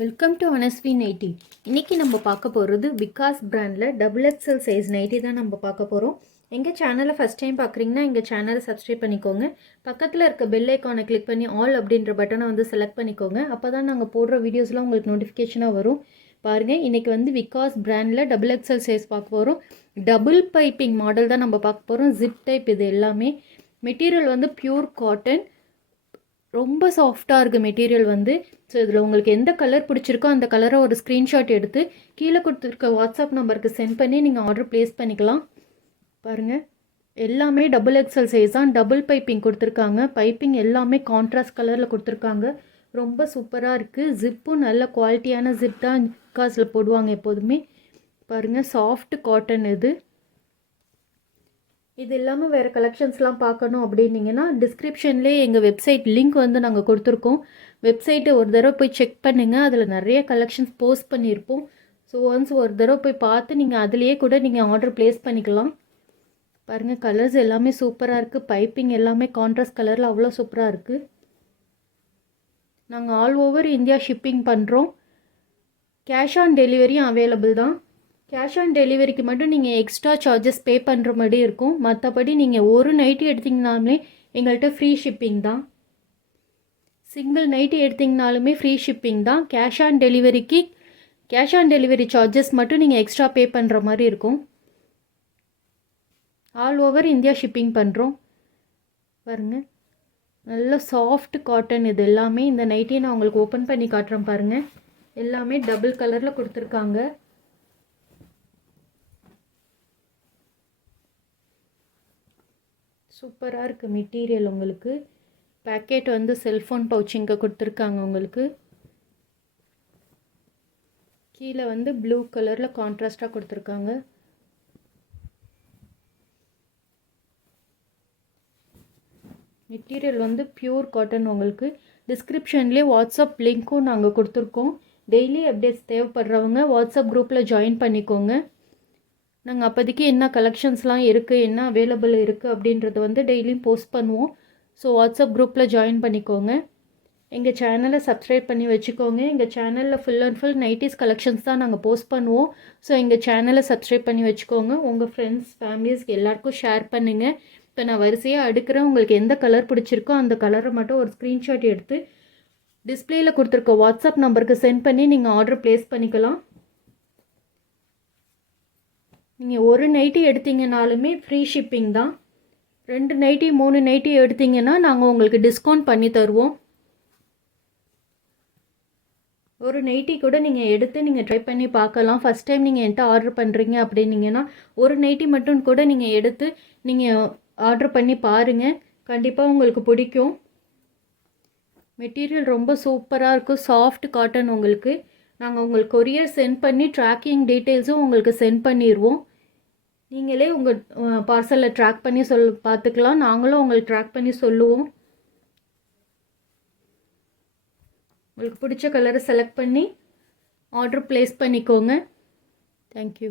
Welcome to அனஸ்வி nightie. இன்றைக்கி நம்ம பார்க்க போகிறது விகாஸ் பிராண்டில் XXL சைஸ் நைட்டி தான் நம்ம பார்க்க போகிறோம். எங்கள் சேனலை ஃபஸ்ட் டைம் பார்க்குறீங்கன்னா எங்கள் சேனலை சப்ஸ்கிரைப் பண்ணிக்கோங்க. பக்கத்தில் இருக்க பெல் ஐக்கானை கிளிக் பண்ணி ஆல் அப்படின்ற பட்டனை வந்து செலக்ட் பண்ணிக்கோங்க. அப்போ தான் நாங்கள் போடுற வீடியோஸ்லாம் உங்களுக்கு நோட்டிஃபிகேஷனாக வரும். பாருங்கள், இன்றைக்கி வந்து விகாஸ் பிராண்டில் XXL சைஸ் பார்க்க போகிறோம். டபுள் பைப்பிங் மாடல் தான் நம்ம பார்க்க போகிறோம். ஜிப் டைப் இது எல்லாமே. மெட்டீரியல் வந்து பியூர் காட்டன், ரொம்ப சாஃப்டாக இருக்குது மெட்டீரியல் வந்து. ஸோ இதில் உங்களுக்கு எந்த கலர் பிடிச்சிருக்கோ அந்த கலரை ஒரு ஸ்க்ரீன்ஷாட் எடுத்து கீழே கொடுத்துருக்க வாட்ஸ்அப் நம்பருக்கு சென்ட் பண்ணி நீங்கள் ஆர்டர் ப்ளேஸ் பண்ணிக்கலாம். பாருங்கள், எல்லாமே XXL சைஸ் தான். டபுள் பைப்பிங் கொடுத்துருக்காங்க. பைப்பிங் எல்லாமே கான்ட்ராஸ்ட் கலரில் கொடுத்துருக்காங்க. ரொம்ப சூப்பராக இருக்குது. ஜிப்பும் நல்ல குவாலிட்டியான ஜிப் தான் விகாஸில் போடுவாங்க எப்போதுமே. பாருங்கள், சாஃப்ட் காட்டன் இது. இது இல்லாமல் வேறு கலெக்ஷன்ஸ்லாம் பார்க்கணும் அப்படின்னிங்கன்னா டிஸ்கிரிப்ஷன்லேயே எங்கள் வெப்சைட் லிங்க் வந்து நாங்கள் கொடுத்துருக்கோம். வெப்சைட்டை ஒரு தடவை போய் செக் பண்ணுங்கள். அதில் நிறைய கலெக்ஷன்ஸ் போஸ்ட் பண்ணியிருப்போம். ஸோ ஒன்ஸ் ஒரு தடவை போய் பார்த்து நீங்கள் அதிலேயே கூட நீங்கள் ஆர்டர் ப்ளேஸ் பண்ணிக்கலாம். பாருங்கள், கலர்ஸ் எல்லாமே சூப்பராக இருக்குது. பைப்பிங் எல்லாமே கான்ட்ராஸ்ட் கலரில் அவ்வளோ சூப்பராக இருக்குது. நாங்கள் ஆல் ஓவர் இந்தியா ஷிப்பிங் பண்ணுறோம். கேஷ் ஆன் டெலிவரியும் அவைலபிள் தான். கேஷ் ஆன் டெலிவரிக்கு மட்டும் நீங்கள் எக்ஸ்ட்ரா சார்ஜஸ் பே பண்ணுற மாதிரி இருக்கும். மற்றபடி நீங்கள் ஒரு நைட்டி எடுத்திங்கனாலுமே எங்கள்கிட்ட ஃப்ரீ ஷிப்பிங் தான். சிங்கிள் நைட்டி எடுத்திங்கனாலுமே ஃப்ரீ ஷிப்பிங் தான். கேஷ் ஆன் டெலிவரி சார்ஜஸ் மட்டும் நீங்கள் எக்ஸ்ட்ரா பே பண்ணுற மாதிரி இருக்கும். ஆல் ஓவர் இந்தியா ஷிப்பிங் பண்ணுறோம். பாருங்கள், நல்ல சாஃப்ட் காட்டன் இது எல்லாமே. இந்த நைட்டியை நான் உங்களுக்கு ஓப்பன் பண்ணி காட்டுறேன் பாருங்கள். எல்லாமே டபுள் கலரில் கொடுத்துருக்காங்க. சூப்பராக இருக்குது மெட்டீரியல். உங்களுக்கு பேக்கெட் வந்து செல்ஃபோன் பவுச்சிங்க கொடுத்துருக்காங்க. உங்களுக்கு கீழே வந்து ப்ளூ கலரில் கான்ட்ராஸ்டாக கொடுத்துருக்காங்க. மெட்டீரியல் வந்து பியூர் காட்டன். உங்களுக்கு டிஸ்கிரிப்ஷன்லேயே வாட்ஸ்அப் லிங்க்கும் நாங்கள் கொடுத்துருக்கோம். டெய்லி அப்டேட்ஸ் தேவைப்படுறவங்க வாட்ஸ்அப் குரூப்பில் ஜாயின் பண்ணிக்கோங்க. நாங்கள் அப்போதைக்கு என்ன கலெக்ஷன்ஸ்லாம் இருக்குது, என்ன அவைலபிள் இருக்குது அப்படின்றத வந்து டெய்லியும் போஸ்ட் பண்ணுவோம். ஸோ வாட்ஸ்அப் குரூப்பில் ஜாயின் பண்ணிக்கோங்க. எங்கள் சேனலை சப்ஸ்கிரைப் பண்ணி வச்சுக்கோங்க. எங்கள் சேனலில் full and full nighties collections தான் நாங்கள் போஸ்ட் பண்ணுவோம். ஸோ எங்கள் சேனலை சப்ஸ்கிரைப் பண்ணி வச்சுக்கோங்க. உங்கள் ஃப்ரெண்ட்ஸ் ஃபேமிலிஸ்க்கு எல்லாேருக்கும் ஷேர் பண்ணுங்கள். இப்போ நான் வரிசையாக அடுக்கிறேன். உங்களுக்கு எந்த கலர் பிடிச்சிருக்கோ அந்த கலரை மட்டும் ஒரு ஸ்க்ரீன்ஷாட் எடுத்து டிஸ்பிளேயில் கொடுத்துருக்க வாட்ஸ்அப் நம்பருக்கு சென்ட் பண்ணி நீங்கள் ஆர்டர் ப்ளேஸ் பண்ணிக்கலாம். நீங்கள் ஒரு நைட்டி எடுத்தீங்கனாலுமே ஃப்ரீ ஷிப்பிங் தான். 2 நைட்டி 3 நைட்டி எடுத்தீங்கன்னா நாங்கள் உங்களுக்கு டிஸ்கவுண்ட் பண்ணி தருவோம். ஒரு நைட்டி கூட நீங்கள் எடுத்து நீங்கள் ட்ரை பண்ணி பார்க்கலாம். ஃபஸ்ட் டைம் நீங்கள் என்கிட்ட ஆர்டர் பண்ணுறீங்க அப்படின்னீங்கன்னா ஒரு நைட்டி மட்டும் கூட நீங்கள் எடுத்து நீங்கள் ஆர்டர் பண்ணி பாருங்கள். கண்டிப்பாக உங்களுக்கு பிடிக்கும். மெட்டீரியல் ரொம்ப சூப்பராக இருக்கும். Soft cotton. உங்களுக்கு நாங்கள் உங்களுக்கு கொரியர் சென்ட் பண்ணி ட்ராக்கிங் டீட்டெயில்ஸும் உங்களுக்கு சென்ட் பண்ணிடுவோம். நீங்களே உங்கள் பார்சலில் ட்ராக் பண்ணி பார்த்துக்கலாம். நாங்களும் உங்களுக்கு ட்ராக் பண்ணி சொல்லுவோம். உங்களுக்கு பிடிச்ச கலரை செலக்ட் பண்ணி ஆர்டர் ப்ளேஸ் பண்ணிக்கோங்க. தேங்க்யூ.